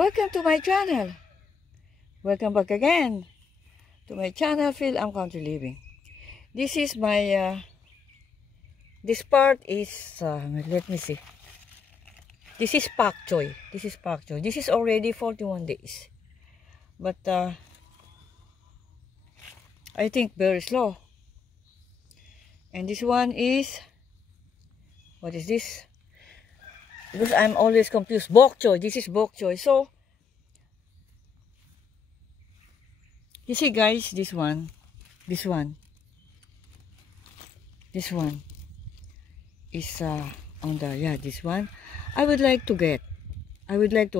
Welcome to my channel. Welcome back again to my channel, Phil Am Country Living. This is my, this part is, let me see. This is pak choy. This is pak choy. This is already 41 days. But, I think very slow. And this one is, what is this? Because I'm always confused. Bok choy. This is bok choy. So, you see guys, this one is on the, yeah, this one. I would like to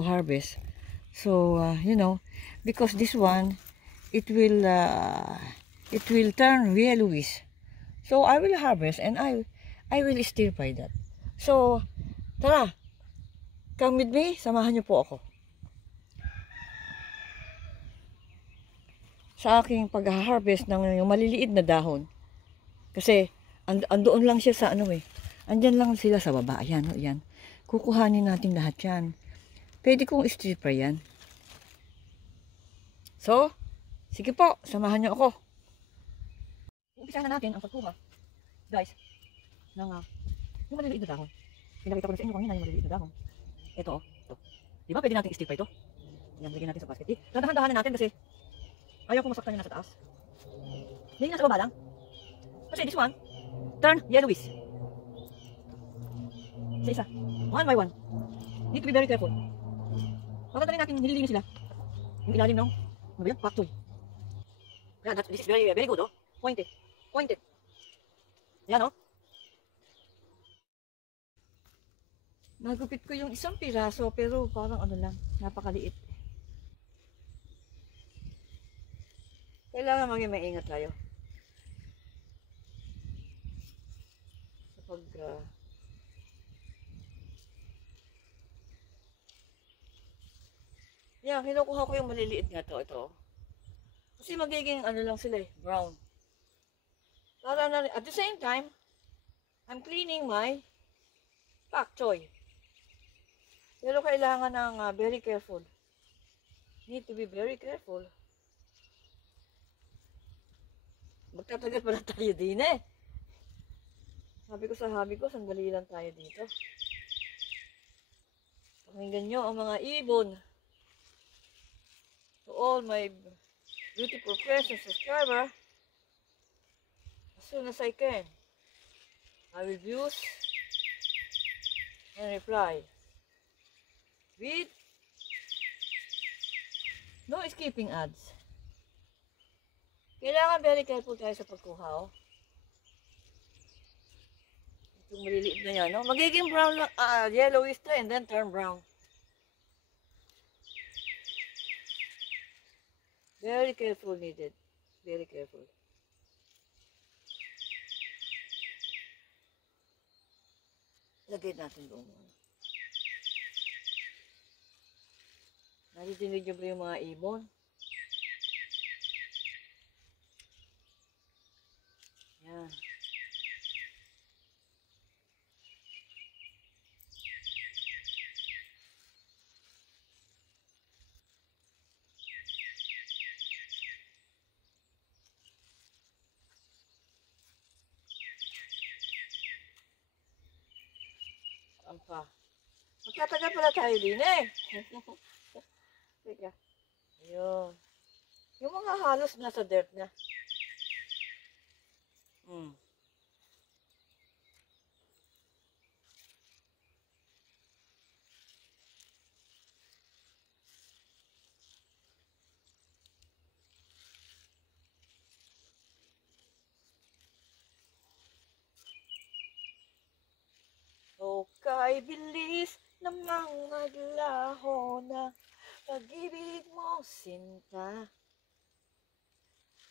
harvest. So, you know, because this one, it will turn yellowish. So, I will harvest and I will stir fry that. So, tara, come with me, samahan niyo po ako sa aking pag-harvest ng yung maliliit na dahon. Kasi, andoon lang siya sa ano eh. Andyan lang sila sa baba. Ayan, ayan. Kukuhanin natin lahat yan. Pwede kong stir fry yan. So, sige po, samahan niyo ako. Umpisa na natin ang pagkuha. Guys, yung maliliit na dahon. Pinakita ko na sa inyo kanina yung maliliit na dahon. Ito, ito. Diba pwede natin stir fry ito? Yan, lagyan natin sa basket. Dadahan-dahanan natin kasi ayaw ko masaktan yung nasa taas. Yung nasa baba lang. Kasi this one, turn yellowish. Isa-isa. One by one. Need to be very careful. Patatanin natin, nililinis sila. Yung ilalim ng, ano ba yan? Pak choy. Yan, this is very, very good, oh. Pointed. Pointed. Yan, oh. Nagupit ko yung isang piraso, pero parang ano lang, napakaliit. Kailangan maging maingat tayo. Kapag yan, kinukuha ko yung maliliit nga to, ito. Kasi magiging ano lang sila eh, brown. Para na, at the same time, I'm cleaning my pak choy. Pero kailangan ng very careful. Need to be very careful. Magtatagal pala tayo din eh. Sabi ko, sandali lang tayo dito. Pakinggan nyo ang mga ibon. To all my beautiful friends and subscribers, as soon as I can, I will view and reply with no skipping ads. Kailangan very careful tayo sa pagkuha, oh. Itong maliliit na yan, no? Magiging brown lang, yellowish na and then turn brown. Very careful needed. Very careful. Lagay natin doon. Naritinig niyo ba yung mga ibon? Yan. Pa. Magtatagal pala tayo din eh. Teka. Ayun. Yung mga halos nasa dirt na. O kay bilis namang maglaho na pag-ibig mo sinta.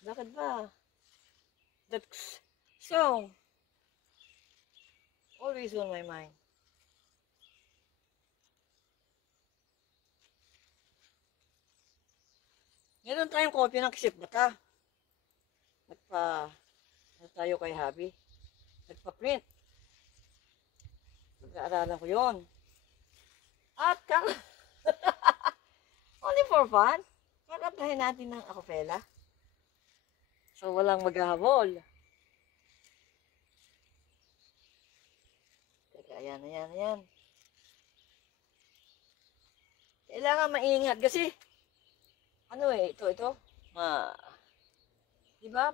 Bakit ba? That song always on my mind. Meron tayong copy ng Kisip Bata. Tayo kay Habi. Nagpa-print. Pag-aaralan ko yun. At Only for fun. Kakantahin natin ng acapella. So, walang maghahabol. Teka, ayan. Kailangan maingat kasi, ito. Ma, diba,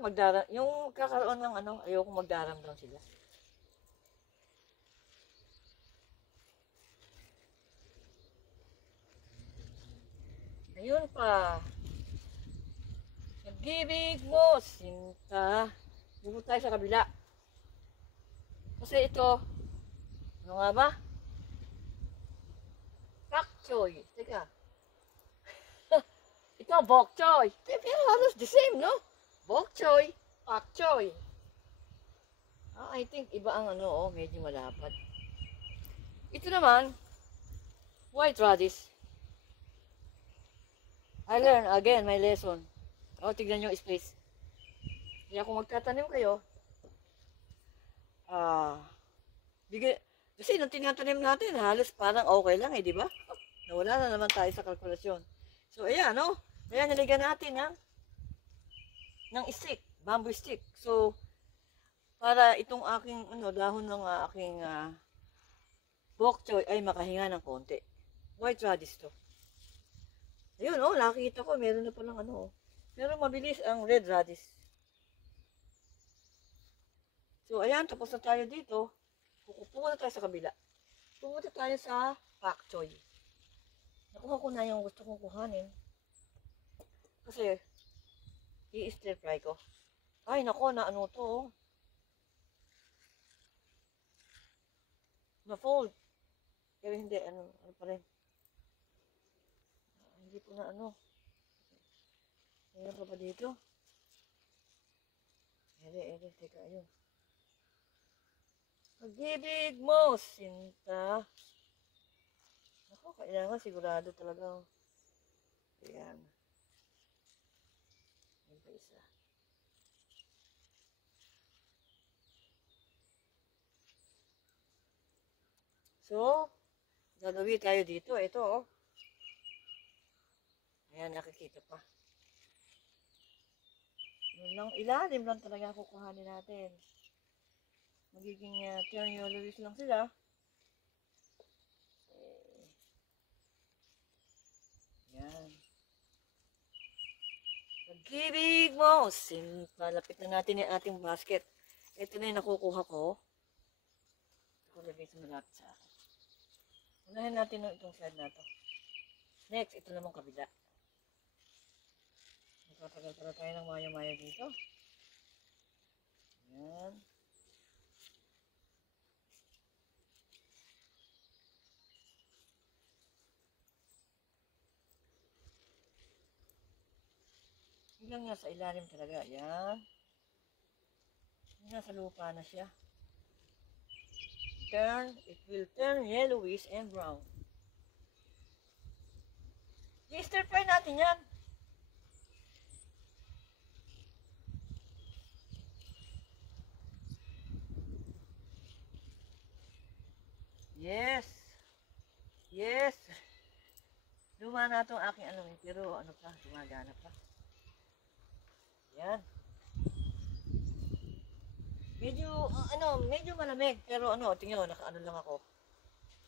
yung kakaroon ng ayoko magdaramdam sila. Ayun pa. Pag-ibig mo, sinta. Dito tayo sa kabila. Kasi ito, ano nga ba? Pak choy. Teka. Ito, bok choy. Pero halos the same, no? Bok choy, pak choy. I think iba ang medyo malapad. Ito naman, white radish. I learn again my lesson. Tignan nyo space. Kaya kung magtatanim kayo, kasi nung tinatanim natin, halos parang okay lang di ba? Nawala na naman tayo sa kalkulasyon. So, ayan, Kaya naligan natin ng stick, bamboo stick. So, para itong aking, dahon ng aking bok choy ay makahinga ng konti. White radish to. Ayun, nakikita ko, meron na palang Pero mabilis ang red radish. So, ayan, tapos na tayo dito. Pupunta tayo sa kabila. Pupunta tayo sa pak choy. Nakuha ko na yung gusto kong kuhanin. Kasi, i-stir fry ko. Ay, nako, na to. Na-fold. Pero hindi, ano pa rin. Hindi ko na Meron pa ba dito? Teka, ayun. Pag-ibig mo, sinta. Ako, kailangan sigurado talaga. Ayan. Ayan pa isa. So, gagawin tayo dito. Ito, Ayan, nakikita pa. Yun lang, ilalim lang talaga kukuhanin natin. Magiging triangular lang sila. Yan. Pag-ibig mo, palapit na natin yung ating basket. Ito na yung nakukuha ko. Ito lagay sa malapit sa akin. Unahin natin itong side na to. Next, ito namang kabila. Magtatagal pala tayo ng maya-maya dito. Ayan. Hanggang nga sa ilalim talaga. Ayan. Nasa lupa na siya. It will turn yellowish and brown. I-stir fry natin yan. Yes. Luma na itong aking pero gumagana pa. Yan. Medyo malamig, pero tingnan mo, nakaano lang ako.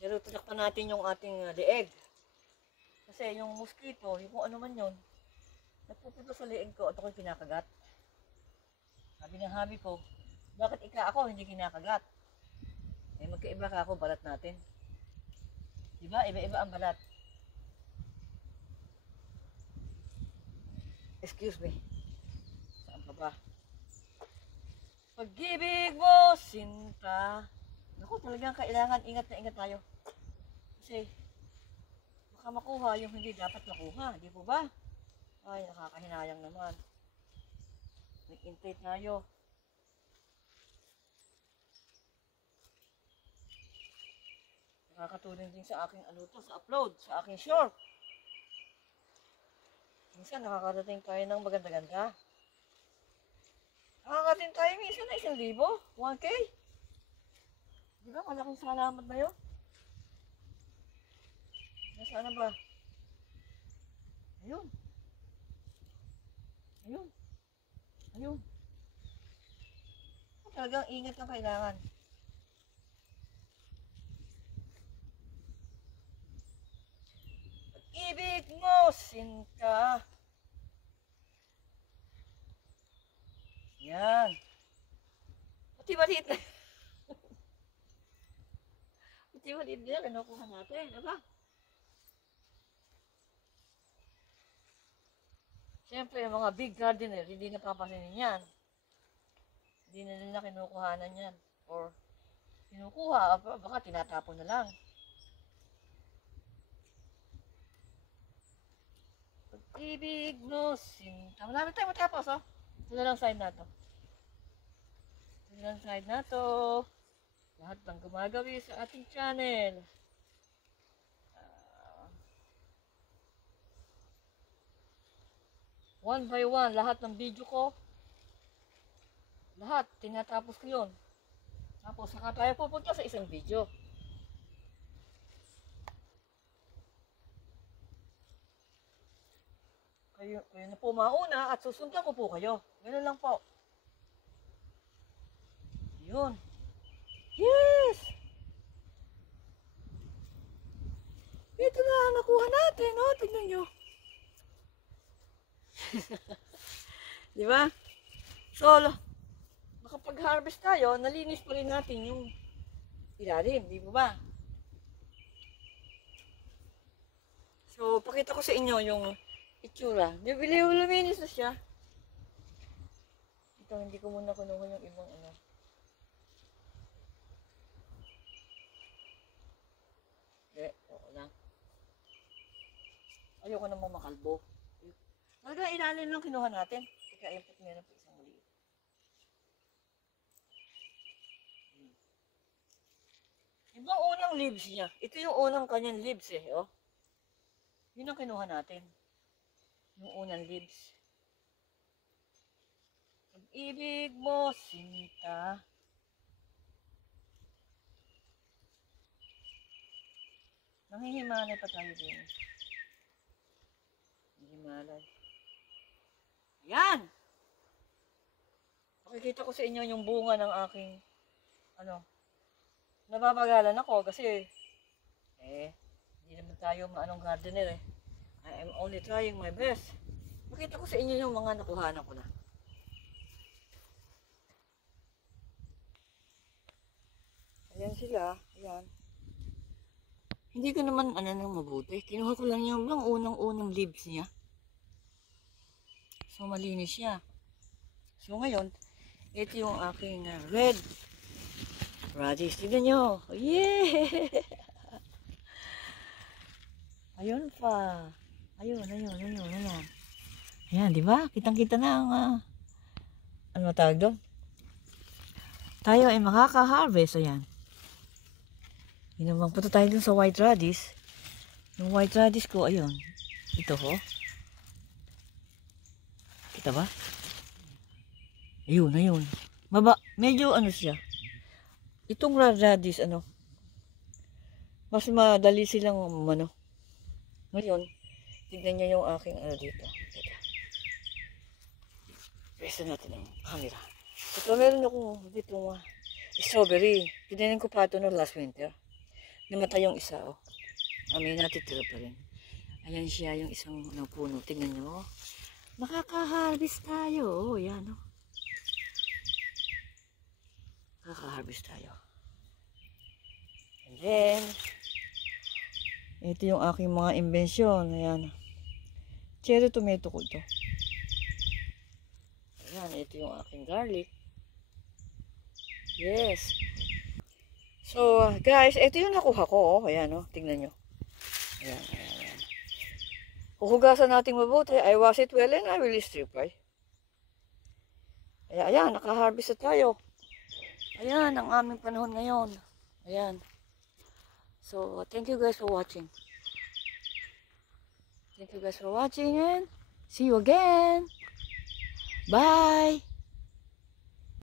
Pero tutakpan natin yung ating leeg. Kasi yung mosquito, yung kung ano man yun, nagpupunta sa leeg ko at ako'y kinakagat. Sabi ng habi ko, bakit ako hindi kinakagat? Magkaiba ka ako, balat natin. Diba? Iba-iba ang balat. Excuse me. Saan pa ba? Pag-ibig mo, sinta. Naku, talagang kailangan ingat na ingat tayo. Kasi, baka makuha yung hindi dapat makuha. Di po ba? Ay, nakakahinayang naman. Nag-intay tayo. Nakakatulong din sa aking sa upload, sa aking short. Minsan nakakarating tayo ng maganda-ganda. Nakakarating tayo minsan na 1,000, 1K. Di ba? Malaking salamat na yun. Nasaan na ba? Ayun. Ayun. Ayun. Talagang ingat ang kailangan. Pag-ibig mo, sinta. Yan. Pati maliit na. Pati maliit na, kinukuha natin. Diba? Siyempre, yung mga big gardener, hindi napapansinin yan. Hindi na nila kinukuhanan yan. Or, kinukuha, baka tinatapon na lang. Pag-ibig mo, sinta. Marami tayo matapos, oh. Ito na lang side na to. Ito na lang side na to. Lahat ng gumagawi sa ating channel. One by one, lahat ng video ko. Lahat, tinatapos ko yun. Tapos, saka tayo pupunta sa isang video. Kayo na po mauna at susundan ko po kayo. Ganun lang po. Yun. Yes! Ito na ang nakuha natin, oh. Tignan nyo. Di ba? So, makapag-harvest tayo, nalinis pa rin natin yung ilalim, di ba? So, pakita ko sa inyo yung itsura. Bibili yung luminis na siya. Ito, hindi ko muna kunuha yung ibang ano. Oo lang. Ayoko namang makalbo. Talaga ilalim lang kinuha natin. Teka, ayun po meron po isang maliit. Ibang unang leaves niya. Ito yung unang kanyang leaves eh. Oh. Yun ang kinuha natin. Yung unang leaves. Pag-ibig mo, sinta. Nanghihimalay pa tayo din. Nanghihimalay. Ayan! Makikita ko sa inyo yung bunga ng aking, napapagalan ako kasi, hindi naman tayo maanong gardener eh. I am only trying my best. Makita ko sa inyo yung mga nakuhanan ko na. Ayan sila, ayan. Hindi ko naman nang mabuti. Kinuha ko lang yung unang-unang leaves niya. So malinis siya. So ngayon, ito yung aking red radish. Tignan nyo. Yeah! Ayun pa. Ayun. Ayan, di ba? Kitang-kita na ang, ano tawag doon? Tayo ay makaka-harvest. Ayan. Ginawang punta tayo dun sa white radish. Yung white radish ko, ayun. Ito ho. Kita ba? Ayun. Medyo ano siya. Itong red radish, mas madali silang, Ngayon, tignan nyo yung aking, dito. Pwesta natin ang camera. Ito, meron akong dito, strawberry. Tinanin ko pa ito no last winter. Namatay yung isa, oh. May natitira pa rin. Ayan siya, yung isang puno. Tingnan nyo. Makaka-harvest tayo. Oh, yan, oh. Makaka-harvest tayo. And then, ito yung aking mga inbensyon. Ayan. Cherry tomato ko ito. Ayan, ito yung aking garlic. Yes. So, guys, ito yung nakuha ko. Oh. Ayan, oh. Tingnan nyo. Ayan. Huhugasan natin mabuti. I wash it well and I will strip fry. Ayan, naka-harvest na tayo. Ayan, ang aming panahon ngayon. Ayan. So, thank you guys for watching. Thank you guys for watching and see you again. Bye!